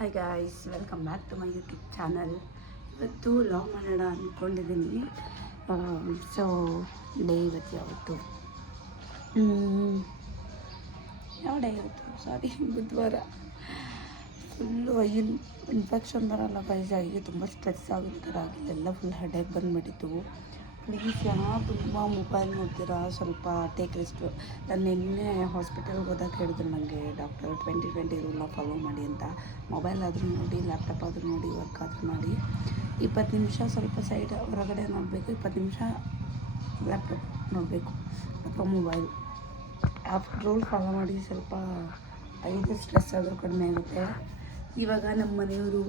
Hi guys, welcome back to my YouTube channel. ಇವತ್ತು vlog ಮಾಡೋಣ ಅಂದ್ಕೊಂಡಿದ್ದೀನಿ. ಸೊ ಡೇ ಇವತ್ತು ಯಾವತ್ತು ಯಾವ ಡೇ ಇವತ್ತು ಸಾರಿ ಬುಧವಾರ. ಫುಲ್ಲು ಇನ್ಫೆಕ್ಷನ್ ಬರಲ್ಲ ಗೈಸ್. ಆಗಿ ತುಂಬ ಸ್ಟ್ರೆಸ್ ಆಗೋ ಥರ ಆಗಿಲ್ಲ, ಎಲ್ಲ ಫುಲ್ ಹೆಡೇಕ್ ಬಂದುಬಿಟ್ಟಿತ್ತು. ಪ್ಲೀಸ್ ಯಾರು ತುಂಬ ಮೊಬೈಲ್ ನೋಡ್ತೀರಾ, ಸ್ವಲ್ಪ ಟೇಕ್ ರೆಸ್ಟ್. ನಾನು ನಿನ್ನೆ ಹಾಸ್ಪಿಟಲ್ಗೆ ಹೋದಾಗ ಹೇಳಿದ್ರು ನನಗೆ ಡಾಕ್ಟರ್ 2020 ರೂಲ್ನ ಫಾಲೋ ಮಾಡಿ ಅಂತ. ಮೊಬೈಲ್ ಆದರೂ ನೋಡಿ, ಲ್ಯಾಪ್ಟಾಪ್ ಆದರೂ ನೋಡಿ, ವರ್ಕ್ ಆದರೂ ಮಾಡಿ, 20 ನಿಮಿಷ ಸ್ವಲ್ಪ ಸೈಡ್ ಹೊರಗಡೆ ನೋಡಬೇಕು, 20 ನಿಮಿಷ ಲ್ಯಾಪ್ಟಾಪ್ ನೋಡಬೇಕು ಅಥವಾ ಮೊಬೈಲ್. ಆಫ್ ರೂಲ್ ಫಾಲೋ ಮಾಡಿ ಸ್ವಲ್ಪ ಐದು ಸ್ಟ್ರೆಸ್ ಆದರೂ ಕಡಿಮೆ ಆಗುತ್ತೆ. ಇವಾಗ ನಮ್ಮ ಮನೆಯವರು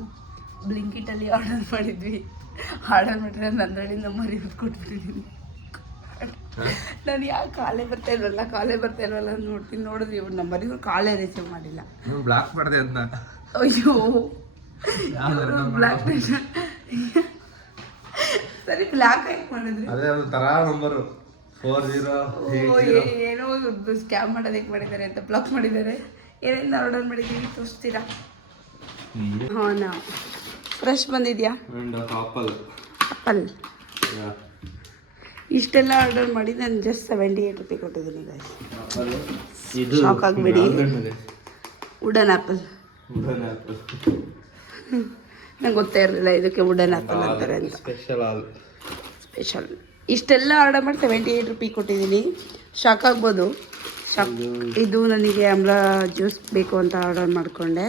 ಬ್ಲಿಂಕಿಟಲ್ಲಿ ಆರ್ಡರ್ ಮಾಡಿದ್ವಿ. ಆರ್ಡರ್ ಮಾಡಿದ್ರೆ ನಂದರಳಿಂದ ಮರಿ ಕೊಟ್ಬಿಟ್ಟಿದ್ದೀನಿ. ನಾನು ಯಾಕೆ ಕಾಲೇ ಬರ್ತಾ ಇಲ್ವಲ್ಲ ನೋಡಿದ್ರಿ ಇವ್ರು ನಮ್ಮ ಮರಿಗೂ ಕಾಲೇ ರಿಸೀವ್ ಮಾಡಿಲ್ಲ. ಬ್ಲಾಕ್ ಮಾಡಿದೆ ಅಂತ. ಅಯ್ಯೋ ಬ್ಲಾಕ್ ಸರಿ ಬ್ಲಾಕ್ ಯಾಕೆ ಮಾಡಿದ್ರಿ? ಅದೇ ಅದು ತರಾ ನಂಬರು 4080. ಏನೋ ಸ್ಕ್ಯಾಮ್ ಮಾಡೋದಕ್ಕೆ ಮಾಡಿದ್ದಾರೆ ಅಂತ ಬ್ಲಾಕ್ ಮಾಡಿದ್ದಾರೆ. ಏನೇನು ಆರ್ಡರ್ ಮಾಡಿದ್ದೀವಿ ತೋರಿಸ್ತೀರಾ? ಹಾಂ, ಫ್ರೆಶ್ ಬಂದಿದೆಯಾ? ಆಪಲ್ ಇಷ್ಟೆಲ್ಲ ಆರ್ಡರ್ ಮಾಡಿ ನಾನು ಜಸ್ಟ್ 78 ರೂಪಾಯಿ ಕೊಟ್ಟಿದ್ದೀನಿ ಗಾಯ್ಸ್. ಶಾಕ್ ಆಗಿಬಿಡಿ. ವುಡನ್ ಆ್ಯಪಲ್ ನಂಗೆ ಗೊತ್ತೇ ಇರಲಿಲ್ಲ ಇದಕ್ಕೆ ವುಡನ್ ಆ್ಯಪಲ್ ಅಂತಾರೆ ಅಂತ. ಸ್ಪೆಷಲ್ ಇಷ್ಟೆಲ್ಲ ಆರ್ಡರ್ ಮಾಡಿ 78 ರೂಪಾಯಿ ಕೊಟ್ಟಿದ್ದೀನಿ. ಶಾಕ್ ಆಗ್ಬೋದು. ಇದು ನನಗೆ ಆಮ್ಲ ಜ್ಯೂಸ್ ಬೇಕು ಅಂತ ಆರ್ಡರ್ ಮಾಡಿಕೊಂಡೆ.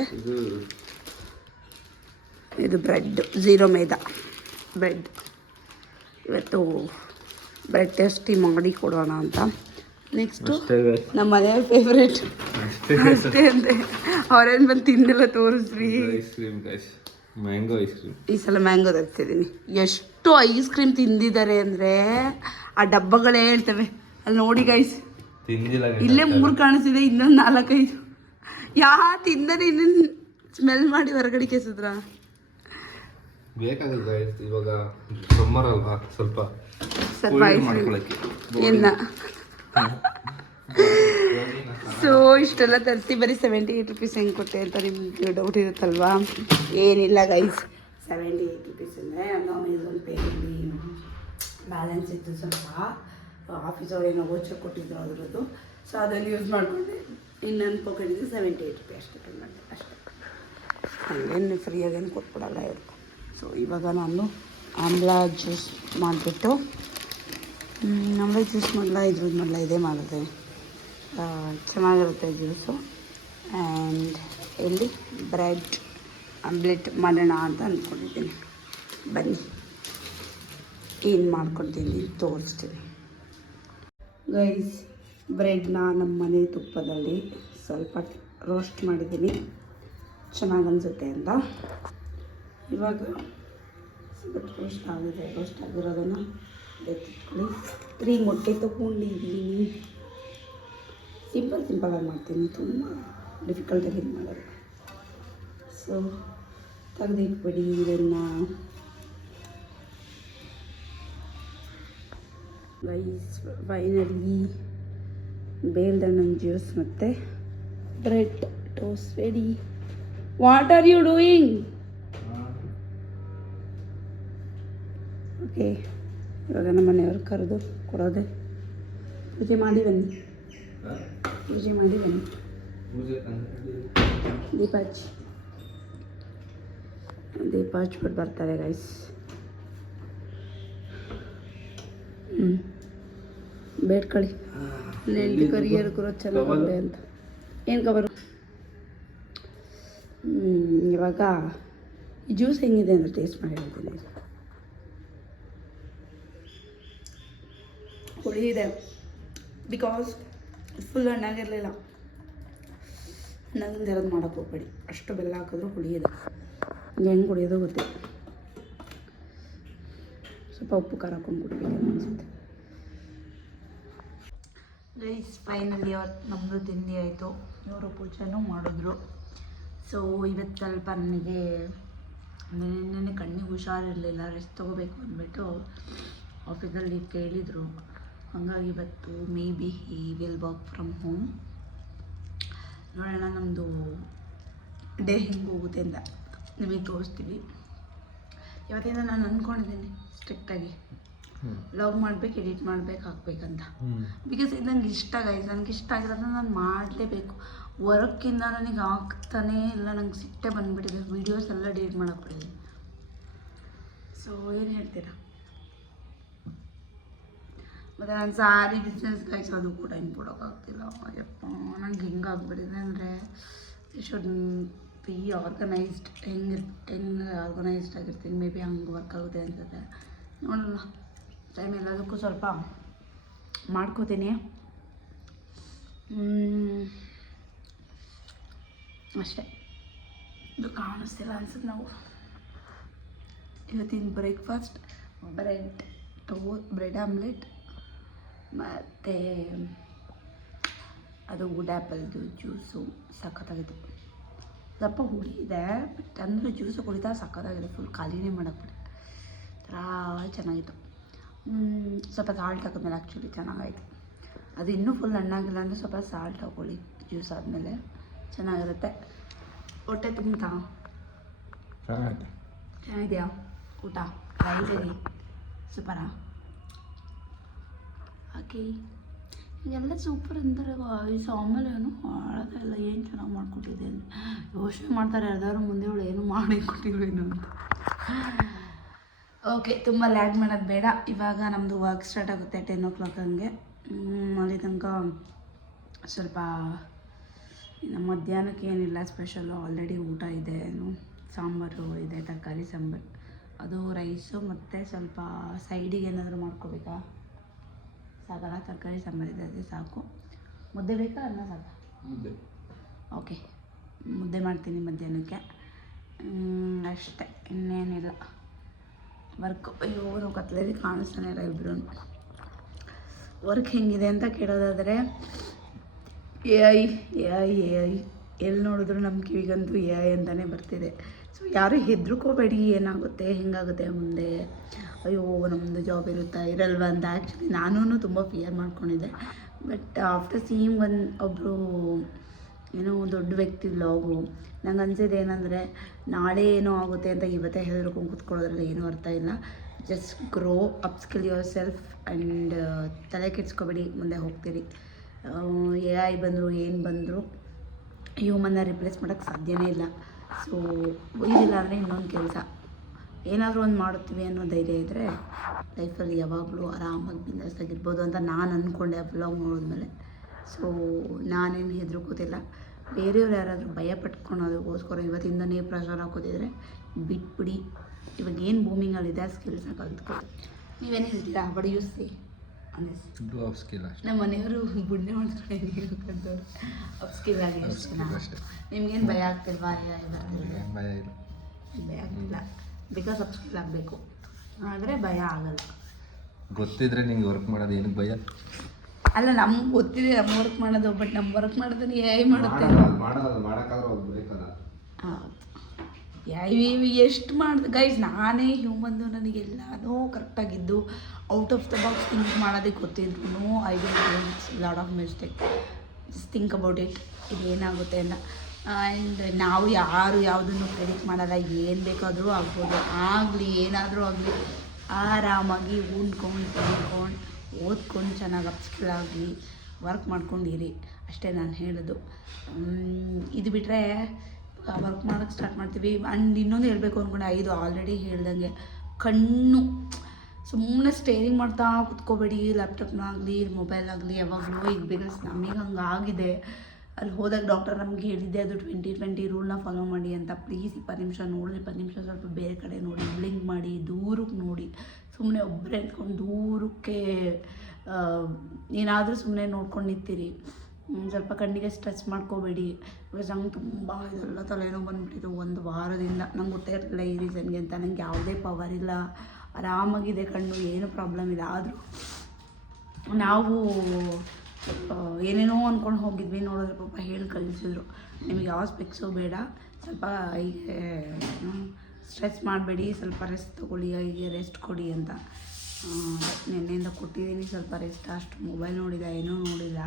ಇದು ಬ್ರೆಡ್, 0 ಮೈದಾ ಬ್ರೆಡ್. ಇವತ್ತು ಬ್ರೆಡ್ ಟೇಸ್ಟಿ ಮಾಡಿ ಕೊಡೋಣ ಅಂತ. ನೆಕ್ಸ್ಟು ನಮ್ಮ ಮನೆಯ ಫೇವ್ರೇಟ್ ಅಷ್ಟೇ ಅಂತೆ. ಅವ್ರೇನು ಬಂದು ತಿಂದಿಲ್ಲ ತೋರಿಸ್ರಿ. Mango ice cream. ಈ ಸಲ ಮ್ಯಾಂಗೋ ತರ್ತಿದ್ದೀನಿ. ಎಷ್ಟು ಐಸ್ ಕ್ರೀಮ್ ತಿಂದಿದ್ದಾರೆ ಅಂದರೆ ಆ ಡಬ್ಬಗಳೇ ಹೇಳ್ತವೆ. ಅಲ್ಲಿ ನೋಡಿ ಗೈಸ್, ಇಲ್ಲೇ 3 ಕಾಣಿಸ್ತಿದೆ, ಇನ್ನೊಂದು 4-5 ತಿಂದರೆ ಇನ್ನೊಂದು ಸ್ಮೆಲ್ ಮಾಡಿ ಹೊರಗಡೆ ಕೆಸಿದ್ರ ಬೇಕಾಗುತ್ತೆ. ಇವಾಗ ಸಮ್ಮರ್ ಅಲ್ವಾ, ಸ್ವಲ್ಪ ಎನ್ನ. ಸೊ ಇಷ್ಟೆಲ್ಲ ತರಿಸಿ ಬರೀ 78 ರೂಪೀಸ್ ಹೆಂಗೆ ಕೊಟ್ಟೆ ಅಂತ ನಿಮ್ಗೆ ಡೌಟ್ ಇರುತ್ತಲ್ವಾ? ಏನಿಲ್ಲ ಗೈಸ್, 78 ರೂಪೀಸ್ ಅಂದರೆ ನಾನು ಅಮೆಝಾನ್ ಪೇಯಲ್ಲಿ ಬ್ಯಾಲೆನ್ಸ್ ಇತ್ತು ಸ್ವಲ್ಪ. ಆಫೀಸವ್ರು ಏನೋ ವೋಚರ್ ಕೊಟ್ಟಿದ್ರು ಅದರದ್ದು. ಸೊ ಅದನ್ನು ಯೂಸ್ ಮಾಡಿಕೊಂಡೆ. ಇನ್ನೊಂದು ಪಾಕೆಟಿಗೆ 78 ರೂಪಾಯಿ ಅಷ್ಟೇ ಪೇ ಮಾಡಿದೆ ಅಷ್ಟೇ. ಹಂಗೇನು ಫ್ರೀಯಾಗೇನು ಕೊಟ್ಬಿಡಲ್ಲ ಇವರು. ಸೊ ಇವಾಗ ನಾನು ಆಮ್ಲ ಜ್ಯೂಸ್ ಮಾಡಿಬಿಟ್ಟು ಆಮ್ಲ ಜ್ಯೂಸ್ ಮಾಡಲ್ಲ ಇದೇ ಮಾಡಿದೆ. ಚೆನ್ನಾಗಿರುತ್ತೆ ಜ್ಯೂಸು. ಆ್ಯಂಡ್ ಇಲ್ಲಿ ಬ್ರೆಡ್ ಆಮ್ಲೆಟ್ ಮಾಡೋಣ ಅಂತ ಅಂದ್ಕೊಂಡಿದ್ದೀನಿ. ಬನ್ನಿ ಏನು ಮಾಡ್ಕೊತೀನಿ ತೋರಿಸ್ತೀನಿ ಗೈಸ್. ಬ್ರೆಡ್ನ ನಮ್ಮ ಮನೆ ತುಪ್ಪದಲ್ಲಿ ಸ್ವಲ್ಪ ರೋಸ್ಟ್ ಮಾಡಿದ್ದೀನಿ, ಚೆನ್ನಾಗಿ ಅನಿಸುತ್ತೆ ಅಂತ. ಇವಾಗ ಸ್ವಲ್ಪ ರೋಸ್ಟ್ ಆಗಿದೆ. ರೋಸ್ಟ್ ಆಗಿರೋದನ್ನು ಎತ್ತಿಟ್ಕೊಳ್ಳಿ. 3 ಮೊಟ್ಟೆ ತೊಗೊಂಡಿದ್ದೀನಿ. ಸಿಂಪಲಾಗಿ ಮಾಡ್ತೀನಿ, ತುಂಬ ಡಿಫಿಕಲ್ಟಾಗಿ ಮಾಡೋದು. ಸೊ ತೆಗೆದಿಟ್ಬಿಡಿ ಇದನ್ನು ಗೈಸ್. ಫೈನಲಿ ಬೇಲ್ದ ನನ್ನ ಜ್ಯೂಸ್ ಮತ್ತು bread toast ready. What are you doing? Okay, ಇವಾಗ ನಮ್ಮ ಮನೆಯವ್ರು ಕರೆದು ಕೊಡೋದೆ. ಪೂಜೆ ಮಾಡಿ ಬನ್ನಿ. ದೀಪ ಹಚ್ಬಿಟ್ಟು ಬರ್ತಾರೆ ಗೈಸ್. ಬೇಡ್ಕೊಳ್ಳಿ ನೆಂಟು ಕರಿಯರ್ ಗುರು ಚೆನ್ನಾಗಿದೆ ಅಂತ. ಏನು ಕಬರು? ಇವಾಗ ಈ ಜ್ಯೂಸ್ ಹೆಂಗಿದೆ ಅಂತ ಟೇಸ್ಟ್ ಮಾಡಿ ಹೇಳ್ತೀನಿ. ಹುಳಿ ಇದೆ ಬಿಕಾಸ್ ಫುಲ್ ಹಣ್ಣಾಗಿರಲಿಲ್ಲ. ಹಣ್ಣಾಗಿಂದ ಯಾರದು ಮಾಡೋಕ್ಕೆ ಹೋಗ್ಬೇಡಿ. ಅಷ್ಟು ಬೆಲ್ಲ ಹಾಕಿದ್ರು ಹುಳಿ ಇದೆ. ಹೆಂಗೆ ಕುಡಿಯೋದು ಗೊತ್ತಿಲ್ಲ. ಸ್ವಲ್ಪ ಉಪ್ಪು ಖಾರ ಹಾಕೊಂಡು ಕುಡಿಬೇಕು ಅನಿಸುತ್ತೆ ಗೈಸ್. ಫೈನಲಿ ಅವತ್ತು ನಮ್ಮದು ತಿಂಡಿ ಆಯಿತು. ಇವರು ಪೂಜೆನೂ ಮಾಡಿದ್ರು. ಸೊ ಇವತ್ತು ಸ್ವಲ್ಪ ನನಗೆ ನೆನ್ನೆ ಕಣ್ಣಿಗೆ ಹುಷಾರಿರಲಿಲ್ಲ, ರೆಸ್ಟ್ ತೊಗೋಬೇಕು ಅಂದ್ಬಿಟ್ಟು ಆಫೀಸಲ್ಲಿ ಕೇಳಿದರು. ಹಾಗಾಗಿ ಇವತ್ತು may be he will work from home. ನೋಡೋಣ. ನಮ್ಮದು ಡೇ ಹೆಂಗೆ ಹೋಗುತ್ತೆ ಅಂತ ನಿಮಗೆ ತೋರಿಸ್ತೀವಿ. ಇವತ್ತಿಂದ ನಾನು ಅಂದ್ಕೊಂಡಿದ್ದೀನಿ ಸ್ಟ್ರಿಕ್ಟಾಗಿ ವ್ಲಾಗ್ ಮಾಡ್ಬೇಕು, ಎಡಿಟ್ ಮಾಡ್ಬೇಕು, ಹಾಕ್ಬೇಕಂತ. ಬಿಕಾಸ್ ಇದು ನನಗೆ ಇಷ್ಟ ಗೈಸ್, ನನಗೆ ಇಷ್ಟ ಆಗಿರೋದನ್ನ ನಾನು ಮಾಡಲೇಬೇಕು. ವರ್ಕಿಂದ ನನಗೆ ಆಗ್ತಾನೇ ಇಲ್ಲ, ನಂಗೆ ಸಿಟ್ಟೆ ಬಂದುಬಿಟ್ಟಿದೆ. ವೀಡಿಯೋಸ್ ಎಲ್ಲ ಡಿಲೀಟ್ ಮಾಡೋಕೆ ಬಿಟ್ಟಿದ್ದೀನಿ. ಸೊ ಏನು ಹೇಳ್ತೀರಾ? ಮತ್ತು ನಾನು ಸಾರಿ ಬಿಸ್ನೆಸ್ ಗೈಸ್ ಅದು ಕೂಡ ಹಿಂಗೆ ಕೊಡೋಕ್ಕಾಗ್ತಿಲ್ಲ. ಅಯ್ಯಪ್ಪ ನಂಗೆ ಹೆಂಗಾಗ್ಬಿಟ್ಟಿದೆ ಅಂದರೆ ಶುಡ್ ಬಿ ಆರ್ಗನೈಸ್ಡ್. ಹೆಂಗೆ ಆರ್ಗನೈಸ್ಡ್ ಆಗಿರ್ತೀನಿ, ಮೇ ಬಿ ಹಂಗೆ ವರ್ಕ್ ಆಗುತ್ತೆ ಅನ್ಸುತ್ತೆ. ನೋಡೋಣ, ಟೈಮ್ ಎಲ್ಲದಕ್ಕೂ ಸ್ವಲ್ಪ ಮಾಡ್ಕೋತೀನಿ ಅಷ್ಟೇ. ಇದು ಕಾಣಿಸ್ತಿಲ್ಲ ಅನ್ಸುತ್ತೆ. ನಾವು ಇವತ್ತಿನ ಬ್ರೇಕ್ಫಾಸ್ಟ್ ಬ್ರೆಡ್ ಆಮ್ಲೆಟ್ ಮತ್ತು ಅದು ವುಡ್ ಆ್ಯಪಲ್ದು ಜ್ಯೂಸು ಸಖತ್ತಾಗಿತ್ತು. ಸ್ವಲ್ಪ ಹುಳಿ ಇದೆ, ಬಟ್ ಅಂದರೆ ಜ್ಯೂಸು ಕುಡಿತಾ ಸಖತ್ತಾಗಿದೆ. ಫುಲ್ ಖಾಲಿನೇ ಮಾಡೋಕ್ಬಿಟ್ಟೆ, ಥರ ಚೆನ್ನಾಗಿತ್ತು. ಸ್ವಲ್ಪ ಸಾಲ್ಟ್ ಹಾಕಿದ್ಮೇಲೆ ಆ್ಯಕ್ಚುಲಿ ಚೆನ್ನಾಗಾಯಿತು. ಅದು ಇನ್ನೂ ಫುಲ್ ಹಣ್ಣಾಗಿಲ್ಲ ಅಂದರೆ ಸ್ವಲ್ಪ ಸಾಲ್ಟ್ ಹಾಕೊಳ್ಳಿ ಜ್ಯೂಸ್ ಆದಮೇಲೆ, ಚೆನ್ನಾಗಿರುತ್ತೆ. ಹೊಟ್ಟೆ ತುಂಬ್ತಾ ಚೆನ್ನಾಗಿದೆಯಾ ಊಟ? ರೈಸರಿ ಸೂಪರಾ? ಹಾಕಿ ಎಲ್ಲ ಸೂಪರ್ ಅಂತಾರೆ ವಾಯ್ಸ್. ಆಮೇಲೆ ಏನು ಹಾಳೋದೆಲ್ಲ ಏನು ಚೆನ್ನಾಗಿ ಮಾಡ್ಕೊಟ್ಟಿದೆ ಅಂತ ಯೋಚನೆ ಮಾಡ್ತಾರೆ ಯಾರ್ದಾದ್ರು ಮುಂದೆ ಅವಳು ಏನು ಮಾಡಿ ಕೊಟ್ಟಿಲ್ವೇನು ಅಂತ. ಓಕೆ, ತುಂಬ ಲ್ಯಾಗ್ ಮಾಡೋದು ಬೇಡ. ಇವಾಗ ನಮ್ಮದು ವರ್ಕ್ ಸ್ಟಾರ್ಟ್ ಆಗುತ್ತೆ 10 o'clock ಹಂಗೆ. ಅಲ್ಲಿ ತನಕ ಸ್ವಲ್ಪ ಇನ್ನು ಮಧ್ಯಾಹ್ನಕ್ಕೆ ಏನಿಲ್ಲ ಸ್ಪೆಷಲ್ಲು. ಆಲ್ರೆಡಿ ಊಟ ಇದೆ, ಸಾಂಬಾರು ಇದೆ, ತರಕಾರಿ ಸಾಂಬಾರು, ಅದು ರೈಸು ಮತ್ತು ಸ್ವಲ್ಪ ಸೈಡಿಗೆ ಏನಾದರೂ ಮಾಡ್ಕೋಬೇಕಾ? ಸಾಕಲ್ಲ, ತರಕಾರಿ ಸಾಂಬಾರು ಇದೆ, ಅದೇ ಸಾಕು. ಮುದ್ದೆ ಬೇಕಾ ಅನ್ನ ಸಾಕಾ? ಮುದ್ದೆ. ಓಕೆ, ಮುದ್ದೆ ಮಾಡ್ತೀನಿ ಮಧ್ಯಾಹ್ನಕ್ಕೆ ಅಷ್ಟೇ, ಇನ್ನೇನಿಲ್ಲ. ವರ್ಕ್ ಅಯ್ಯೋ ನಾವು ಕತ್ಲಲ್ಲಿ ಕಾಣಿಸ್ತಾನೆ ಇಲ್ಲ ಇಬ್ಬರು. ವರ್ಕ್ ಹೆಂಗಿದೆ ಅಂತ ಕೇಳೋದಾದರೆ ಎ ಐ ಎಲ್ಲಿ ನೋಡಿದ್ರು ನಮ್ಮ ಕಿವಿಗಂತೂ AI ಅಂತಲೇ ಬರ್ತಿದೆ. ಸೊ ಯಾರು ಹೆದರ್ಕೋಬೇಡಿ, ಏನಾಗುತ್ತೆ ಹೆಂಗಾಗುತ್ತೆ ಮುಂದೆ, ಅಯ್ಯೋ ನಮ್ಮದು ಜಾಬ್ ಇರುತ್ತಾ ಇರಲ್ವ ಅಂತ. ಆ್ಯಕ್ಚುಲಿ ನಾನೂ ತುಂಬ ಫಿಯರ್ ಮಾಡ್ಕೊಂಡಿದ್ದೆ. ಬಟ್ ಆಫ್ಟರ್ ಸೀಯಿಂಗ್ ಒಬ್ಬರು ಏನೋ ದೊಡ್ಡ ವ್ಯಕ್ತಿ ವ್ಲಾಗು, ನಂಗೆ ಅನ್ಸಿದ್ದು ಏನಂದರೆ ನಾಳೆ ಏನೋ ಆಗುತ್ತೆ ಅಂತ ಇವತ್ತೇ ಹೆದರ್ಕೊಂಡು ಕೂತ್ಕೊಳ್ಳೋದ್ರಲ್ಲಿ ಏನೂ ಅರ್ಥ ಇಲ್ಲ. Just grow, upskill your self and ತಲೆ ಕೆಡ್ಸ್ಕೊಬೇಡಿ, ಮುಂದೆ ಹೋಗ್ತೀರಿ. AI ಬಂದರು ಏನು ಬಂದರು ಹ್ಯೂಮನ್ನ ರಿಪ್ಲೇಸ್ ಮಾಡೋಕ್ಕೆ ಸಾಧ್ಯನೇ ಇಲ್ಲ. ಸೊ ಇದಿಲ್ಲ ಅಂದರೆ ಇನ್ನೊಂದು ಕೆಲಸ ಏನಾದರೂ ಒಂದು ಮಾಡುತ್ತೀವಿ ಅನ್ನೋ ಧೈರ್ಯ ಇದ್ದರೆ ಲೈಫಲ್ಲಿ ಯಾವಾಗಲೂ ಆರಾಮಾಗಿ ಬಿಂದಾಸಾಗಿರ್ಬೋದು ಅಂತ ನಾನು ಅಂದ್ಕೊಂಡೆ ಆ ಬ್ಲಾಗ್ ನೋಡಿದ್ಮೇಲೆ. ಸೊ ನಾನೇನು ಹೆದರ್ಕೋತಿಲ್ಲ. ಬೇರೆಯವ್ರು ಯಾರಾದರೂ ಭಯ ಪಟ್ಕೊಳೋದಕ್ಕೋಸ್ಕರ ಇವತ್ತಿಂದನೇ ಪ್ರೆಷರ್ ಹಾಕೋತಿದ್ರೆ ಬಿಟ್ಬಿಡಿ. ಇವಾಗ ಏನು ಬೂಮಿಂಗಲ್ಲಿದೆ ಆ ಸ್ಕಿಲ್ಸ್ನ ಕಲ್ತ್ಕೊಳ್ಳಿ. ನೀವೇನು ಹೇಳ್ತೀರಾ? ಬಟ್ ಯೂಸ್ ಸಿ ನಮ್ಮ ಮನೆಯವರು ಬುಡ್ಡೆ ಮಾಡ್ತಾರೆ ಅಪ್ಸ್ಕಿಲ್ ಆಗಿ ನಿಮ್ಗೇನು ಭಯ ಆಗ್ತಿಲ್ವಾ? ಭಯ ಆಗ್ತಿಲ್ಲ, ಬಿಕಾಸ್ ಅಪ್ಸ್ಕಿಲ್ ಆಗಬೇಕು, ಆದರೆ ಭಯ ಆಗಲ್ಲ. ಗೊತ್ತಿದ್ರೆ ನಿಂಗೆ ವರ್ಕ್ ಮಾಡೋದು ಏನಕ್ಕೆ ಭಯ? ಅಲ್ಲ, ನಮ್ಗೆ ಗೊತ್ತಿದೆ ನಮ್ಮ ವರ್ಕ್ ಮಾಡೋದು, ಬಟ್ ನಮ್ಮ ವರ್ಕ್ ಮಾಡೋದನ್ನ AI ಮಾಡುತ್ತೆ. ಹೌದು, ಎಷ್ಟು ಮಾಡಿದೆ ಗೈಸ್. ನಾನೇ ಹ್ಯೂಮನ್ದು, ನನಗೆಲ್ಲನೂ ಕರೆಕ್ಟಾಗಿದ್ದು out of the box think ಮಾಡೋದಕ್ಕೆ ಗೊತ್ತಿದ್ರು I will do lot of mistake. Just think about it, ಇದು ಏನಾಗುತ್ತೆ ಅಂತ. ಆ್ಯಂಡ್ ನಾವು ಯಾರು ಯಾವುದನ್ನು ಪ್ರೆಡಿಕ್ಟ್ ಮಾಡಲ್ಲ. ಏನು ಬೇಕಾದರೂ ಆಗ್ಬೋದು, ಆಗಲಿ ಏನಾದರೂ ಆಗಲಿ ಆರಾಮಾಗಿ ಉಂಡ್ಕೊಂಡು ತಿನ್ಕೊಂಡು ಓದ್ಕೊಂಡು ಚೆನ್ನಾಗಿ ಅಪ್ಸ್ಕಿಲ್ ಆಗಿ ವರ್ಕ್ ಮಾಡ್ಕೊಂಡಿರಿ ಅಷ್ಟೇ ನಾನು ಹೇಳೋದು. ಇದು ಬಿಟ್ಟರೆ ವರ್ಕ್ ಮಾಡೋಕ್ಕೆ ಸ್ಟಾರ್ಟ್ ಮಾಡ್ತೀವಿ. ಆ್ಯಂಡ್ ಇನ್ನೊಂದು ಹೇಳಬೇಕು ಅಂದ್ಕೊಂಡೆ, 5 ಆಲ್ರೆಡಿ ಹೇಳ್ದಂಗೆ ಕಣ್ಣು ಸುಮ್ಮನೆ ಸ್ಟೇರಿಂಗ್ ಮಾಡ್ತಾ ಕೂತ್ಕೋಬೇಡಿ. ಲ್ಯಾಪ್ಟಾಪ್ನಾಗಲಿ ಮೊಬೈಲಾಗಲಿ ಯಾವಾಗಲೂ. ಈಗ ಬಿಕಾಸ್ ನಮಗೆ ಹಂಗೆ ಆಗಿದೆ. ಅಲ್ಲಿ ಹೋದಾಗ ಡಾಕ್ಟರ್ ನಮ್ಗೆ ಹೇಳಿದ್ದೆ ಅದು 20-20 ರೂಲ್ನ ಫಾಲೋ ಮಾಡಿ ಅಂತ. ಪ್ಲೀಸ್ 20 ನಿಮಿಷ ನೋಡಿರಿ, 10 ನಿಮಿಷ ಸ್ವಲ್ಪ ಬೇರೆ ಕಡೆ ನೋಡಿ, ಬ್ಲಿಂಕ್ ಮಾಡಿ, ದೂರಕ್ಕೆ ನೋಡಿ. ಸುಮ್ಮನೆ ಒಬ್ಬರೇ ಇಟ್ಕೊಂಡು ದೂರಕ್ಕೆ ಏನಾದರೂ ಸುಮ್ಮನೆ ನೋಡ್ಕೊಂಡು ನಿಂತೀರಿ. ಸ್ವಲ್ಪ ಕಣ್ಣಿಗೆ ಸ್ಟ್ರೆಚ್ ಮಾಡ್ಕೋಬೇಡಿ. ಬಿಕಾಸ್ ನಂಗೆ ತುಂಬ ಇದೆಲ್ಲ ತಲೆನೋವು ಬಂದುಬಿಟ್ಟಿತ್ತು 1 ವಾರದಿಂದ. ನಂಗೆ ಗೊತ್ತಿರಲಿಲ್ಲ ಈ ರೀಸನ್ಗೆ ಅಂತ. ನಂಗೆ ಯಾವುದೇ ಪವರ್ ಇಲ್ಲ, ಆರಾಮಾಗಿದೆ ಕಣ್ಣು, ಏನು ಪ್ರಾಬ್ಲಮ್ ಇಲ್ಲ. ಆದರೂ ನಾವು ಏನೇನೋ ಅಂದ್ಕೊಂಡು ಹೋಗಿದ್ವಿ. ನೋಡಿದ್ರೆ ಪಾಪ ಹೇಳಿ ಕಳಿಸಿದ್ರು, ನಿಮಗೆ ಯಾವ ಸ್ಪೆಕ್ಸು ಬೇಡ, ಸ್ವಲ್ಪ ಹೀಗೆ ಸ್ಟ್ರೆಚ್ ಮಾಡಬೇಡಿ, ಸ್ವಲ್ಪ ರೆಸ್ಟ್ ತೊಗೊಳ್ಳಿ, ಹೀಗೆ ರೆಸ್ಟ್ ಕೊಡಿ ಅಂತ. ನಿನ್ನೆಯಿಂದ ಕೊಟ್ಟಿದ್ದೀನಿ ಸ್ವಲ್ಪ ರೆಸ್ಟ್, ಅಷ್ಟು ಮೊಬೈಲ್ ನೋಡಿಲ್ಲ, ಏನೂ ನೋಡಿಲ್ಲ.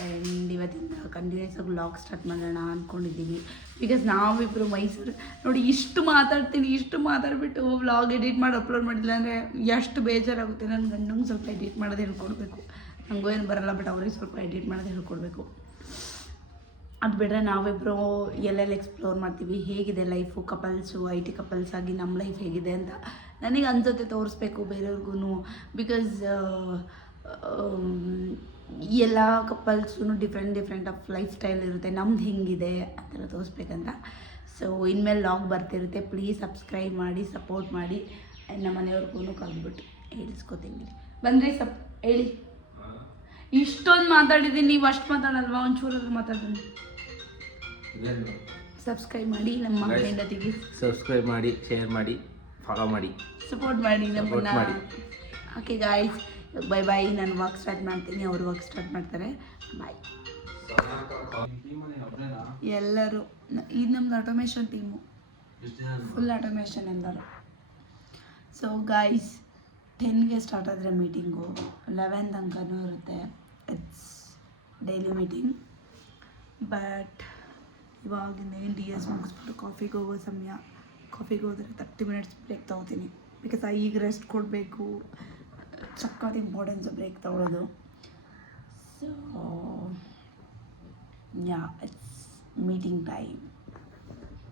ಆ್ಯಂಡ್ ಇವತ್ತಿಂದ ಕಂಟಿನ್ಯೂಸ್ ಆಗಿ ವ್ಲಾಗ್ ಸ್ಟಾರ್ಟ್ ಮಾಡೋಣ ಅಂದ್ಕೊಂಡಿದ್ದೀವಿ. ಬಿಕಾಸ್ ನಾವಿಬ್ಬರು ಮೈಸೂರು ನೋಡಿ ಇಷ್ಟು ಮಾತಾಡ್ಬಿಟ್ಟು ವ್ಲಾಗ್ ಎಡಿಟ್ ಮಾಡಿ ಅಪ್ಲೋಡ್ ಮಾಡಿಲ್ಲ ಅಂದರೆ ಎಷ್ಟು ಬೇಜಾರಾಗುತ್ತೆ. ನನ್ನ ಗಂಡಂಗೆ ಸ್ವಲ್ಪ ಎಡಿಟ್ ಮಾಡೋದು ಹೇಳ್ಕೊಡ್ಬೇಕು. ನನಗೂ ಏನು ಬರಲ್ಲ, ಬಟ್ ಅವ್ರಿಗೆ ಸ್ವಲ್ಪ ಎಡಿಟ್ ಮಾಡೋದು ಹೇಳ್ಕೊಡ್ಬೇಕು. ಅದು ಬಿಟ್ಟರೆ ನಾವಿಬ್ಬರು ಎಲ್ಲೆಲ್ಲಿ ಎಕ್ಸ್ಪ್ಲೋರ್ ಮಾಡ್ತೀವಿ, ಹೇಗಿದೆ ಲೈಫು, ಕಪಲ್ಸು, IT ಕಪಲ್ಸ್ ಆಗಿ ನಮ್ಮ ಲೈಫ್ ಹೇಗಿದೆ ಅಂತ ನನಗೆ ಅನ್ಸುತ್ತೆ ತೋರಿಸ್ಬೇಕು ಬೇರೆಯವ್ರಿಗೂ. ಬಿಕಾಸ್ ಎಲ್ಲ ಕಪಲ್ಸೂ ಡಿಫ್ರೆಂಟ್ ಆಫ್ ಲೈಫ್ ಸ್ಟೈಲ್ ಇರುತ್ತೆ, ನಮ್ದು ಹೆಂಗಿದೆ ಆ ಥರ ತೋರಿಸ್ಬೇಕಂತ. ಸೊ ಇನ್ಮೇಲೆ ಲಾಗ್ ಬರ್ತಿರುತ್ತೆ. ಪ್ಲೀಸ್ ಸಬ್ಸ್ಕ್ರೈಬ್ ಮಾಡಿ, ಸಪೋರ್ಟ್ ಮಾಡಿ. ನಮ್ಮ ಮನೆಯವ್ರಿಗೂ ಕಲ್ಬಿಟ್ಟು ಹೇಳಿಸ್ಕೊತೀನಿ. ಬಂದ್ರಿ ಹೇಳಿ. ಇಷ್ಟೊಂದು ಮಾತಾಡಿದ್ದೀನಿ, ನೀವು ಅಷ್ಟು ಮಾತಾಡಲ್ವಾ? ಒಂಚೂರಾದ್ರೂ ಮಾತಾಡ್ತೀನಿ. ಸಬ್ಸ್ಕ್ರೈಬ್ ಮಾಡಿ, ನಮ್ಮ ಹೆಂಡತಿಗೆ ಸಬ್ಸ್ಕ್ರೈಬ್ ಮಾಡಿ, ಶೇರ್ ಮಾಡಿ, ಫಾಲೋ ಮಾಡಿ, ಸಪೋರ್ಟ್ ಮಾಡಿ ನಮ್ಮನ್ನ. ಓಕೆ ಗಾಯ್ಸ್, ಬಾಯ್. ನಾನು ವರ್ಕ್ ಸ್ಟಾರ್ಟ್ ಮಾಡ್ತೀನಿ, ಅವರು ವರ್ಕ್ ಸ್ಟಾರ್ಟ್ ಮಾಡ್ತಾರೆ. ಬಾಯ್. ಎಲ್ಲರೂ ಇದು ನಮ್ದು ಆಟೋಮೇಷನ್ ಟೀಮು, ಫುಲ್ ಆಟೋಮೇಷನ್ ಎಲ್ಲರೂ. ಸೊ ಗಾಯ್ಸ್, 10ಗೆ ಸ್ಟಾರ್ಟ್ ಆದರೆ ಮೀಟಿಂಗು 11 ತನಕನೂ ಇರುತ್ತೆ. It's daily meeting. ಬಟ್ ಇವಾಗಿಂದ DS ಮುಗಿಸ್ಬಿಟ್ಟು ಕಾಫಿಗೆ ಹೋಗೋ ಸಮಯ. ಕಾಫಿಗೆ ಹೋದರೆ 30 ಮಿನಿಟ್ಸ್ ಬ್ರೇಕ್ ತೊಗೋತೀನಿ. ಬಿಕಾಸ್ ಈಗ ರೆಸ್ಟ್ ಕೊಡಬೇಕು, ಸಕ್ಕತ್ ಇಂಪಾರ್ಟೆನ್ಸು ಬ್ರೇಕ್ ತೊಗೊಳೋದು. So it's meeting time.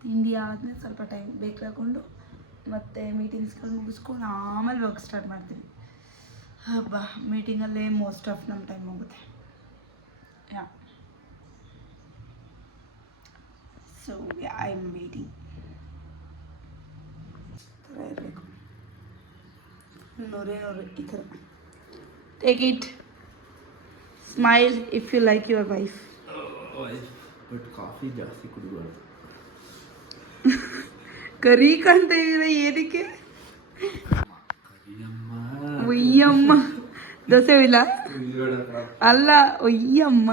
ತಿಂಡಿ ಆದಮೇಲೆ ಸ್ವಲ್ಪ ಟೈಮ್ ಬೇಕು ತಗೊಂಡು ಮತ್ತು ಮೀಟಿಂಗ್ಸ್ಗಳು ಮುಗಿಸ್ಕೊಂಡು ಆಮೇಲೆ ವರ್ಕ್ ಸ್ಟಾರ್ಟ್ ಮಾಡ್ತೀವಿ. ಹಬ್ಬ ಮೀಟಿಂಗಲ್ಲೇ ಮೋಸ್ಟ್ ಆಫ್ ನಮ್ಮ ಟೈಮ್ ಹೋಗುತ್ತೆ. So I am waiting. ಥರ ಇರಬೇಕು, ನೂರೇ ಈ ಥರ. Take it, smile if you like your wife. But coffee ಜಾಸ್ತಿ ಕುಡಿಬಾರ್ದು. ಕರಿ ಕಾಣ್ತಾ ಇದ್ದೀರ ಏನಕ್ಕೆ? ಒಯ್ಯಮ್ಮ ದೋಸೆ ಇಲ್ಲ ಅಲ್ಲ, ಒಯ್ಯಮ್ಮ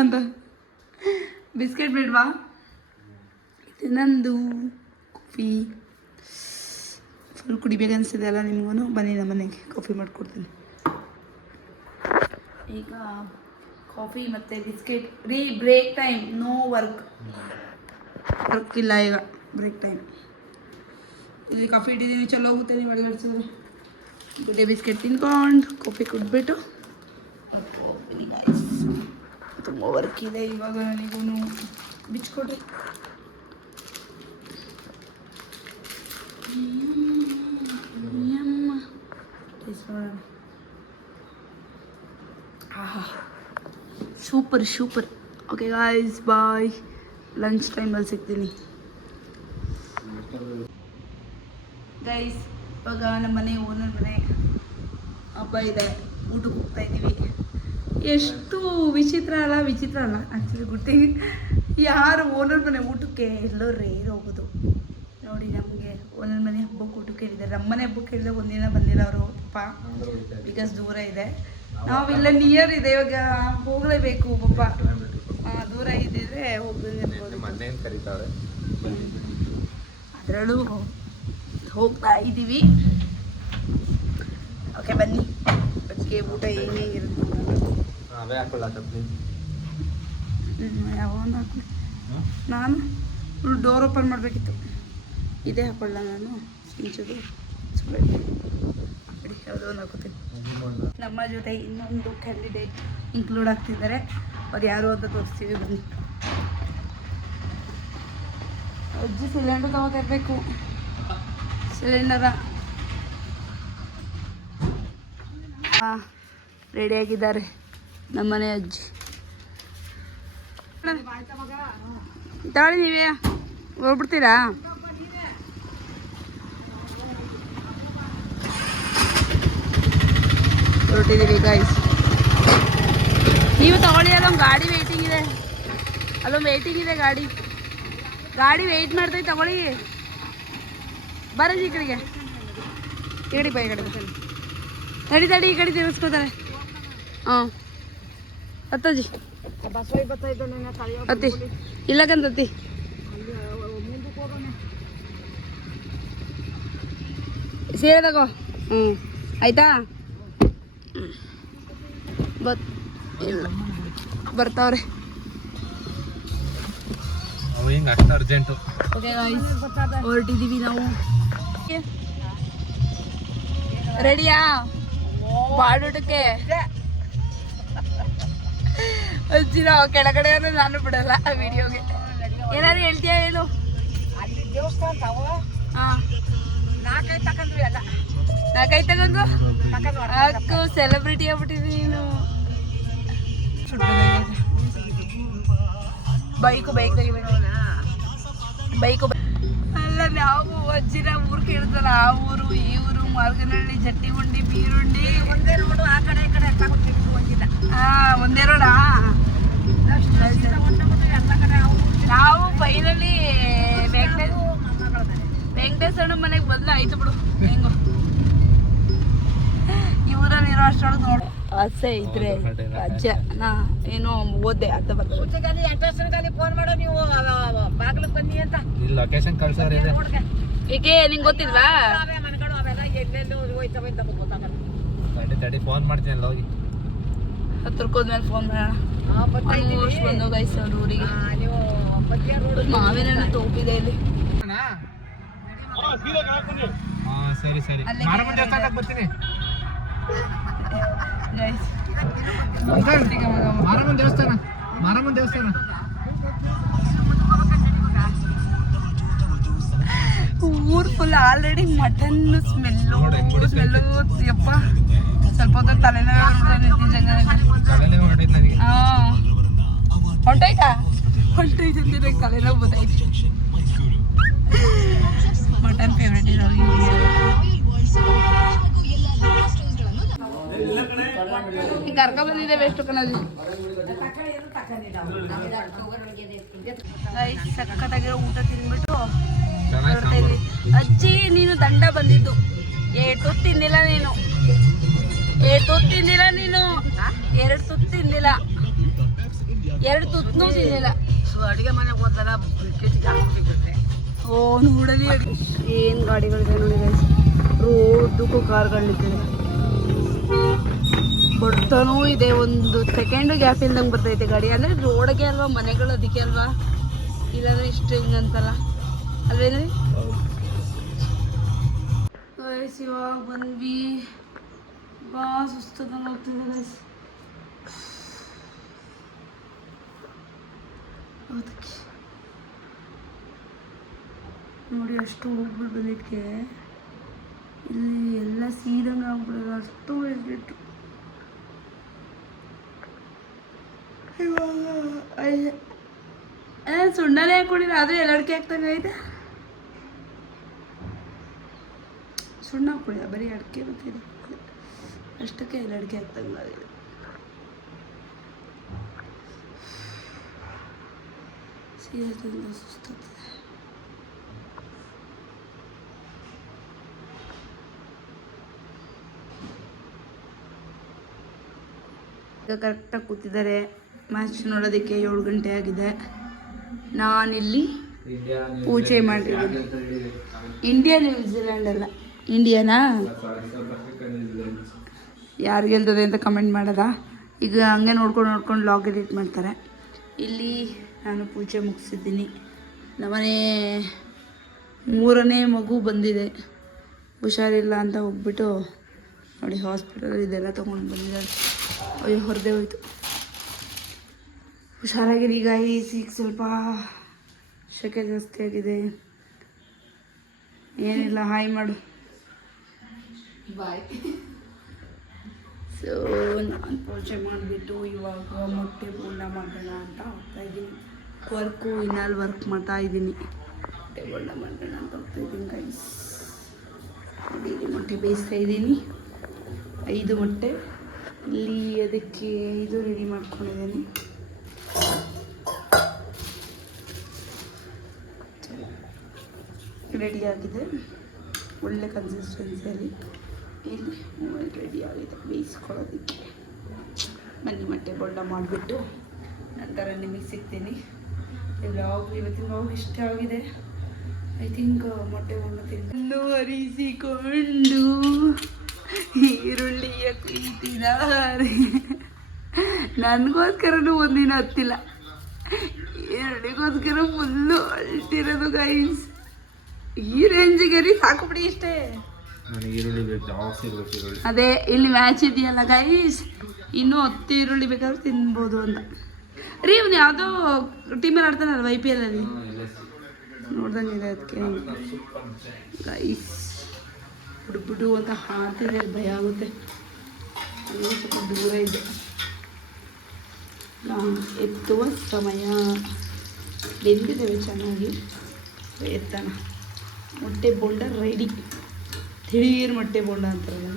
ಅಂತ. ಬಿಸ್ಕೆಟ್ ಬೇಡವಾ? ಇದು ನಂದು ಕಾಫಿ. ಫುಲ್ ಕುಡಿಬೇಕನ್ನಿಸ್ತಿದೆ ಅಲ್ಲ ನಿಮಗೂ? ಬನ್ನಿ ನಮ್ಮ ಮನೆಗೆ, ಕಾಫಿ ಮಾಡಿಕೊಡ್ತೀನಿ. ಈಗ ಕಾಫಿ ಮತ್ತು biscuit. Break time, no work ಇಲ್ಲ ಈಗ, ಬ್ರೇಕ್ ಟೈಮ್. ಇಲ್ಲಿ ಕಾಫಿ ಇಟ್ಟಿದ್ದೀನಿ, ಚಲೋ ಹೋಗುತ್ತೆ. ನೀವು ಅಲ್ಲಾಡ್ಸಿದ್ರೆ ಗುಡ್ಡೆ ಬಿಸ್ಕೆಟ್ ತಿನ್ಕೊಂಡು ಕಾಫಿ ಕುಡ್ಬಿಟ್ಟು ಹೋಗ್ತೀನಿ ಗಾಯ್ಸ್. ತುಂಬ ವರ್ಕ್ ಇದೆ ಇವಾಗ ನನಗೂ. ಬಿಚ್ಕೊಡ್ರಿ. ಸೂಪರ್. ಓಕೆ ಗಾಯ್ಸ್, ಬಾಯ್. ಲಂಚ್ ಟೈಮಲ್ಲಿ ಸಿಗ್ತೀನಿ ಗೈಸ್. ಇವಾಗ ನಮ್ಮ ಮನೆ ಓನರ್ ಮನೆ ಹಬ್ಬ ಇದೆ, ಊಟಕ್ಕೆ ಹೋಗ್ತಾ ಇದ್ದೀವಿ. ಎಷ್ಟು ವಿಚಿತ್ರ ಅಲ್ಲ ಆ್ಯಕ್ಚುಲಿ ಗುಡ್ಡಿ. ಯಾರು ಓನರ್ ಮನೆ ಊಟಕ್ಕೆ ಎಲ್ಲೋ ರೇರ್ ಹೋಗೋದು ನೋಡಿ. ನಮಗೆ ಓನರ್ ಮನೆ ಹಬ್ಬಕ್ಕೆ ಊಟಕ್ಕೆ ಹೇಳಿದ್ದಾರೆ. ನಮ್ಮ ಮನೆ ಹಬ್ಬಕ್ಕೆ ಹೇಳಿದ್ರೆ ಒಂದಿನ ಬಂದಿಲ್ಲ ಅವರು ಪಾಪ, ಬಿಕಾಸ್ ದೂರ ಇದೆ. ನಾವಿಲ್ಲ ನಿಯರ್ ಇದೆ, ಇವಾಗ ಹೋಗಲೇಬೇಕು ಪಾಪ. ದೂರ ಇದ್ದಿದ್ರೆ ಹೋಗ್ಬೋದು. ಅದರಲ್ಲೂ ಹೋಗ್ತಾ ಇದ್ದೀವಿ. ಓಕೆ ಬನ್ನಿ, ಅದಕ್ಕೆ ಊಟ ಹೇಗಿರುತ್ತೆ ಯಾವೊಂದು ಹಾಕಿ. ನಾನು ಡೋರ್ ಓಪನ್ ಮಾಡಬೇಕಿತ್ತು, ಇದೇ ಹಾಕೊಳ್ಳ ನಾನು. ಸಿಂಚುದು ಬಿಡಿ, ಯಾವುದೋ ಒಂದು ಹಾಕೋತೀನಿ. ನಮ್ಮ ಜೊತೆ ಇನ್ನೊಂದು ಕ್ಯಾಂಡಿಡೇಟ್ ಇನ್ಕ್ಲೂಡ್ ಆಗ್ತಿದ್ದಾರೆ. ಅವ್ರು ಯಾರು ಅಂತ ತೋರಿಸ್ತೀವಿ ಬನ್ನಿ. ಅಜ್ಜಿ ಸಿಲಿಂಡರ್ ತಗೋತಾ ಇರಬೇಕು. ಸಿಲಿಂಡರ ರೆಡಿಯಾಗಿದ್ದಾರೆ ನಮ್ಮನೆ ಅಜ್ಜಿ. ತಾಳಿ ನೀವೇ ಹೋಗ್ಬಿಡ್ತೀರಾ? ಹೊರಟಿದ್ದೀವಿ ಗೈಸ್. ನೀವು ತಗೊಳ್ಳಿ, ಅಲ್ಲೊಂದು ಗಾಡಿ ವೇಟಿಂಗ್ ಇದೆ, ಗಾಡಿ ವೆಯ್ಟ್ ಮಾಡ್ತೈತೆ. ತಗೊಳ್ಳಿ, ಬರಜಿ ಈ ಕಡೆಗೆ, ಬೈ ಈ ಕಡೆ ತಡಿ ಈ ಕಡೆ ತಿರ್ಗಿಸ್ಕೊತಾರೆ. ಹಾಂ ಹತ್ತಜ್ಜಿ ಹತ್ತಿ ಇಲ್ಲಕಂತತ್ತಿ. ಸೀರೆ ತಗೋ. ಹ್ಞೂ ಆಯಿತಾ ಇಲ್ಲ ಬರ್ತಾವ್ರೆ. ಹಿಂಗೆ ಅಷ್ಟು ಅರ್ಜೆಂಟು. ಹೊರಟಿದ್ದೀವಿ ನಾವು. ರೆಡಿಯಾ ಬಾಡೂಟಕ್ಕೆ? ಅಜ್ಜಿ ನಾವು ಕೆಳಗಡೆ ನಾನು ಬಿಡಲ್ಲ ಆ ವಿಡಿಯೋಗೆ. ಏನಾದ್ರು ಹೇಳ್ತೀಯಾ ಹೇಳು. ಹಾಂ 4-5 ತಗೊಂಡ್ವಿ ಅಲ್ಲ 4-5 ತಗೊಂಡು ಅಕ್ಕು ಸೆಲೆಬ್ರಿಟಿ ಆಗ್ಬಿಟ್ಟಿದ್ವಿ ನೀನು. ಬೈಕು ತೆಗಿಬೇಕು ಬೈಕು ಅಲ್ಲ. ನಾವು ಅಜ್ಜಿನ ಊರು ಕೇಳ್ತಲ್ಲ ಆ ಊರು ಈ ಊರು ಮಾರ್ಗನಹಳ್ಳಿ ಜಟ್ಟಿಗುಂಡಿ ಬೀರುಂಡಿ ಒಂದೇ ರೋಡು. ಆ ಕಡೆ ಈ ಕಡೆ ಒಂದಿಲ್ಲ. ಹಾಂ ಒಂದೇ ರೋಡಾ? ನಾವು ಫೈನಲಿ ವೆಂಕಟೇಶ್ವರ ಮನೆಗೆ ಬಂದ್ರೆ ಆಯ್ತು ಬಿಡು. ಹೆಂಗೋ ಈ ಊರಲ್ಲಿರೋ ಅಷ್ಟೊಳಗೆ ನೋಡು ಆಸೆ ಇದ್ರೆ ಅಜ್ಜ ನಾ ಏನೋ ಓದ್ದೆ ಅಂತ ಬರ್ತದೆ. ಫೋನ್ ಮಾಡೋ ನೀವು ಬಾಗ್ಲಿಗೆ ಬನ್ನಿ ಅಂತ. ಇಲ್ಲಿ ಲೊಕೇಶನ್ ಕಳ್ಸೋರು ಇದೆ. ಏಕೆ ನಿಂಗೆ ಗೊತ್ತಿಲ್ವಾ? ಮನೆಗಳು ಅವೆಲ್ಲ ಎಲ್ಲೆಲ್ಲೂ ಹೋಯ್ತವೆ ಅಂತ ಗೊತ್ತಾಗಲ್ಲ. ತಡಿ ಫೋನ್ ಮಾಡ್ತೀನಿ ಅಲ್ಲಿ ಹೋಗಿ. ಹತ್ರಕ್ಕೋದ್ಮೇಲೆ ಫೋನ್ ಮಾಡೋಣ. ಬಂದು ಗೈಸ್ ಅವ್ರ ಊರಿಗೆ ಮಾವಿನ ತೋಪಿದೆ ಇಲ್ಲಿ. ಸರಿ ಮಾರಮ್ಮನ ದೇವಸ್ಥಾನಕ್ಕೆ ಬರ್ತೀನಿ. ಮಾರಮ್ಮನ ದೇವಸ್ಥಾನ ಊರ್ ಫುಲ್ ಆಲ್ರೆಡಿ ಮಟನ್ ಸ್ಮೆಲ್ಲು ಯಪ್ಪ. ಸ್ವಲ್ಪ ಹೊತ್ತು ತಲೆನೋವು ಹೊಂಟೋಯ್ತಾ ಹೊಂಟೋಯ್ತಂತೆ ತಲೆನೋವು ಬತ್ತೈತೆ. ಮಟನ್ ಫೇವ್ರೇಟ್ ಇರೋರಿಗೆ ಕರ್ಕ ಬಂದಿದ್ದೇವೆ ಎಷ್ಟು ಕಣಲ್ಲಿ. ಸಖತ್ತಾಗಿರೋ ಊಟ ತಿಂದ್ಬಿಟ್ಟು ಹೊರಡ್ತಾ ಇದ್ವಿ. ಅಜ್ಜಿ ನೀನು ದಂಡ ಬಂದಿದ್ದು 2 ತುತ್ತು ತಿಂದಿಲ್ಲ ನೀನು. 2 ತುತ್ತು ತಿಂದಿಲ್ಲ ನೀನು. 2 ತುತ್ತು ತಿಂದಿಲ್ಲ. 2 ತುತ್ತೂ ತಿಂದಿಲ್ಲ. ಅಡುಗೆ ಮನೆಗೆ ಹೋದಲ್ಲ ಓ ನೋಡಲಿ ಏನು ಗಾಡಿಗಳಿದೆ ನೋಡಿ ಗೈಸ್. ರೋಡಕ್ಕೂ ಕಾರ್ಗಳಿದ್ದಾವೆ. ಬರ್ತಾನೂ ಇದೆ. ಒಂದು ಸೆಕೆಂಡು ಗ್ಯಾಪ್ ಇಲ್ದಂಗೆ ಬರ್ತೈತೆ ಗಾಡಿ. ಅಂದರೆ ರೋಡ್ಗೆ ಅಲ್ವಾ ಮನೆಗಳು ಅದಕ್ಕೆ ಅಲ್ವಾ. ಇಲ್ಲಾಂದ್ರೆ ಇಷ್ಟು ಹಿಂಗಂತಲ್ಲ ಅಲ್ವೇನ್ರಿ? ಗೈಸ್ ಇವಾಗ ಬಂದ್ವಿ. ಬಾ ಸುಸ್ತದಂಗೆ ಹೋಗ್ತಿದೆ ಗೈಸ್. ಅದಕ್ಕೆ ನೋಡಿ ಅಷ್ಟು ಹೋಗ್ಬಿಟ್ಟು ಬಂದಿದ್ದಕ್ಕೆ ಇಲ್ಲಿ ಎಲ್ಲ ಸೀದಂಗೆ ಆಗ್ಬಿಡೋದು. ಅಷ್ಟು ಹೋಗ್ಬಿಟ್ಟು ಇವಾಗ ಸುಣ್ಣನೇ ಹಾಕೊಂಡಿಲ್ಲ. ಆದರೆ ಎಲ್ಲಡಿಕೆ ಆಗ್ತಂಗೆ ಐತೆ. ಸುಣ್ಣ ಹಾಕೊಂಡಿಲ್ಲ ಬರೀ ಅಡಿಕೆ ಬರ್ತಿದೆ ಅಷ್ಟಕ್ಕೆ ಎಲ್ಲಡಿಕೆ ಆಗ್ತಂಗೆ ಆಗಿದೆ. ಸೀರಿಯಸ್ಲಿಂದ ಸುಸ್ತಾಗ್ತದೆ. ಈಗ ಕರೆಕ್ಟಾಗಿ ಕೂತಿದ್ದಾರೆ ಮ್ಯಾಚ್ ನೋಡೋದಕ್ಕೆ. 7 ಗಂಟೆ ಆಗಿದೆ. ನಾನಿಲ್ಲಿ ಪೂಜೆ ಮಾಡಿದ್ದೀನಿ. ಇಂಡಿಯಾ ನ್ಯೂಜಿಲೆಂಡ್ ಅಲ್ಲ ಇಂಡಿಯಾನಾ? ಯಾರು ಗೆಲ್ತದೆ ಅಂತ ಕಮೆಂಟ್ ಮಾಡೋದಾ? ಈಗ ಹಂಗೆ ನೋಡ್ಕೊಂಡು ಲಾಗ್ ಎಡಿಟ್ ಮಾಡ್ತಾರೆ. ಇಲ್ಲಿ ನಾನು ಪೂಜೆ ಮುಗಿಸಿದ್ದೀನಿ. ನಮ್ಮನೆ 3ನೇ ಮಗು ಬಂದಿದೆ. ಹುಷಾರಿಲ್ಲ ಅಂತ ಹೋಗ್ಬಿಟ್ಟು ನೋಡಿ ಹಾಸ್ಪಿಟಲ್ ಇದೆಲ್ಲ ತೊಗೊಂಡು ಬಂದಿದ್ದಾರೆ. ಅಯ್ಯೋ ಹೊರದೇ ಹೋಯ್ತು. ಹುಷಾರಾಗಿರಿ ಈಗ. ಈಗ ಸ್ವಲ್ಪ ಶೆಕೆ ಜಾಸ್ತಿ ಆಗಿದೆ. ಏನಿಲ್ಲ ಹಾಯ್ ಮಾಡು ಬಾಯ್. ಸೊ ನಾನು ಪೂಜೆ ಮಾಡಿಬಿಟ್ಟು ಇವಾಗ ಮೊಟ್ಟೆ ಬೋಂಡ ಮಾಡೋಣ ಅಂತ ಹೋಗ್ತಾಯಿದ್ದೀನಿ. ಇನ್ನಲ್ಲಿ ವರ್ಕ್ ಮಾಡ್ತಾ ಇದ್ದೀನಿ. ಮೊಟ್ಟೆ ಬೋಂಡ ಮಾಡೋಣ ಅಂತ ಹೋಗ್ತಾಯಿದ್ದೀನಿ ಗೈಸ್. ನೋಡಿ ಮೊಟ್ಟೆ ಬೇಯಿಸ್ತಾ ಇದ್ದೀನಿ. 5 ಮೊಟ್ಟೆ ಇಲ್ಲಿ ಅದಕ್ಕೆ 5 ರೆಡಿ ಮಾಡ್ಕೊಂಡಿದ್ದೀನಿ. ರೆಡಿಯಾಗಿದೆ ಒಳ್ಳೆ ಕನ್ಸಿಸ್ಟೆನ್ಸಿಯಲ್ಲಿ. ಇಲ್ಲಿ ರೆಡಿಯಾಗಿದೆ ಬೇಯಿಸ್ಕೊಳ್ಳೋದಕ್ಕೆ. ಬನ್ನಿ ಮೊಟ್ಟೆ ಬೋಂಡ ಮಾಡಿಬಿಟ್ಟು ನಂತರ ನಿಮಗೆ ಸಿಗ್ತೀನಿ. ಇವತ್ತಿನ ವ್ಲಾಗ್ ಇಷ್ಟ ಆಗಿದೆ. ಐ ಥಿಂಕ್ ಮೊಟ್ಟೆ ಮುಂದುವರಿಸಿಕೊಂಡು ಈರುಳ್ಳಿಯ ಕುಯ್ತಿದ್ದಾರೆ. ನನಗೋಸ್ಕರನೂ ಒಂದಿನ ಹತ್ತಿಲ್ಲ, ಈರುಳ್ಳಿಗೋಸ್ಕರ ಫುಲ್ಲು ಅಳ್ತಿರೋದು ಗೈಸ್. ಈ ರೇಂಜಿಗೆ ರೀ ಸಾಕು ಬಿಡಿ ಇಷ್ಟೇ. ನನಗೆ ಈರುಳ್ಳಿ ಬೇಕು, ಜಾಸ್ತಿ ಇರಬೇಕು ಈರುಳ್ಳಿ. ಅದೇ ಇಲ್ಲಿ ಮ್ಯಾಚ್ ಇದೆಯಲ್ಲ ಗೈಸ್, ಇನ್ನೂ 10 ಈರುಳ್ಳಿ ಬೇಕಾದ್ರೆ ತಿನ್ಬೋದು ಅಂತ. ರೀ ಇವ್ನು ಯಾವುದೋ ಟೀಮಲ್ಲಿ ಆಡ್ತಾನಲ್ವ IPL ಅಲ್ಲಿ, ನೋಡ್ದಂಗಿದೆ ಅದಕ್ಕೆ ಗೈಸ್. ಬಿಡು ಅಂತ ಹಾಂತಿದೆ, ಭಯ ಆಗುತ್ತೆ. ಸ್ವಲ್ಪ ದೂರ ಇದೆ, ಎತ್ತುವ ಸಮಯ. ಬೆಂದಿದ್ದೇವೆ ಚೆನ್ನಾಗಿ, ಎತ್ತಣ. ಮೊಟ್ಟೆ ಬೋಂಡ ರೆಡಿ, ತಿಳೀರ್ ಮೊಟ್ಟೆ ಬೋಂಡ ಅಂತಾರೆ.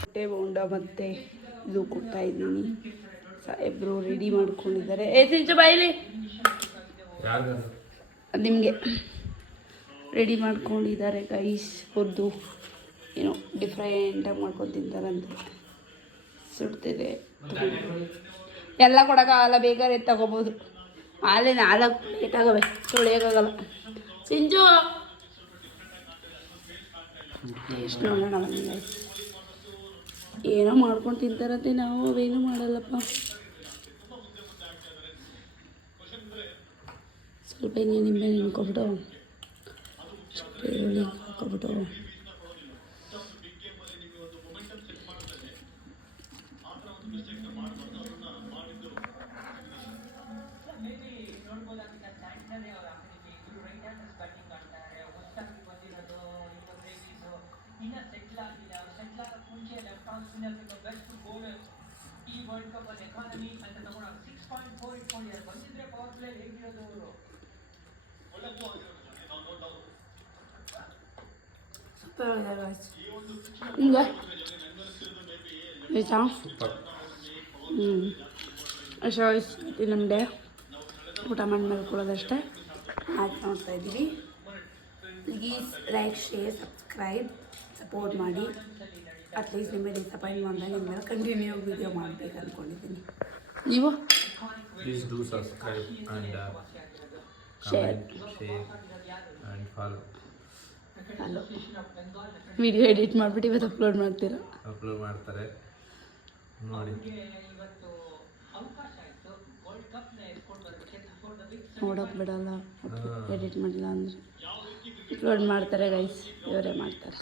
ಮೊಟ್ಟೆ ಬೋಂಡ ಮತ್ತು ಇದು ಕೊಡ್ತಾ ಇದ್ದೀನಿ. ಸಾಹೇಬ್ರು ರೆಡಿ ಮಾಡ್ಕೊಂಡಿದ್ದಾರೆ. ಸಿಂಚ ಬಾಯಿಲಿ ನಿಮಗೆ ರೆಡಿ ಮಾಡ್ಕೊಂಡಿದ್ದಾರೆ ಗೈಸ್. ಹುರಿದು ಏನೋ ಡಿಫ್ರೆಂಟಾಗಿ ಮಾಡ್ಕೊಂಡು ತಿಂತಾರಂತೆ. ಸುಡ್ತಿದೆ, ಎಲ್ಲ ಕೊಡೋಕ್ಕಾಗಲ್ಲ, ಬೇಕಾದ್ರೆ ತಗೋಬೋದು. ಆಲೆ 4 ಪ್ಲೇಟ್ ಆಗವೆ, ತೊಳೆಯೋಕ್ಕಾಗಲ್ಲ. ಸಿಂಜು ಎಷ್ಟು ನೋಡೋಣ ಬನ್ನಿ ಗೈಸ್. ಏನೋ ಮಾಡ್ಕೊಂಡು ತಿಂತಾರಂತೆ, ನಾವು ಅವೇನೂ ಮಾಡಲ್ಲಪ್ಪ. ಸ್ವಲ್ಪ ಇನ್ನೇ ನಿಂಬೆ ನಿನ್ಕೊಬಿಟ್ಟು ಈರುಳ್ಳಿ ಹಾಕೊಬಿಟ್ಟು ಹಿಂಗೆ ಆಯ್ತಾ? ಅಷ್ಟೇ ನಮ್ಮ ಡೇ. ಊಟ ಮಾಡಿ ಮಲ್ಕೊಳ್ಳೋದಷ್ಟೇ. ಆಯ್ತು, ನೋಡ್ತಾ ಇದ್ದೀವಿ. Please like, share, subscribe, support ಮಾಡಿ. ಅಟ್ಲೀಸ್ಟ್ ನಿಮಗೆ ಡಿಸಪಾಯಿಂಟ್ ಮಾಡಿದಾಗ ನಿಮ್ಮ ಮೇಲೆ ಕಂಟಿನ್ಯೂ ವಿಡಿಯೋ ಮಾಡಬೇಕು ಅಂದ್ಕೊಂಡಿದ್ದೀನಿ. ನೀವು please do subscribe and share and follow. Video edit ಮಾಡಿಬಿಟ್ಟು ಇವತ್ತು ಅಪ್ಲೋಡ್ ಮಾಡ್ತಾರೆ ನೋಡಿ. ನೋಡೋಕೆ ಬಿಡಲ್ಲ, ಎಡಿಟ್ ಮಾಡಿಲ್ಲ ಅಂದರೆ ಅಪ್ಲೋಡ್ ಮಾಡ್ತಾರೆ ಗೈಸ್, ಇವರೇ ಮಾಡ್ತಾರೆ.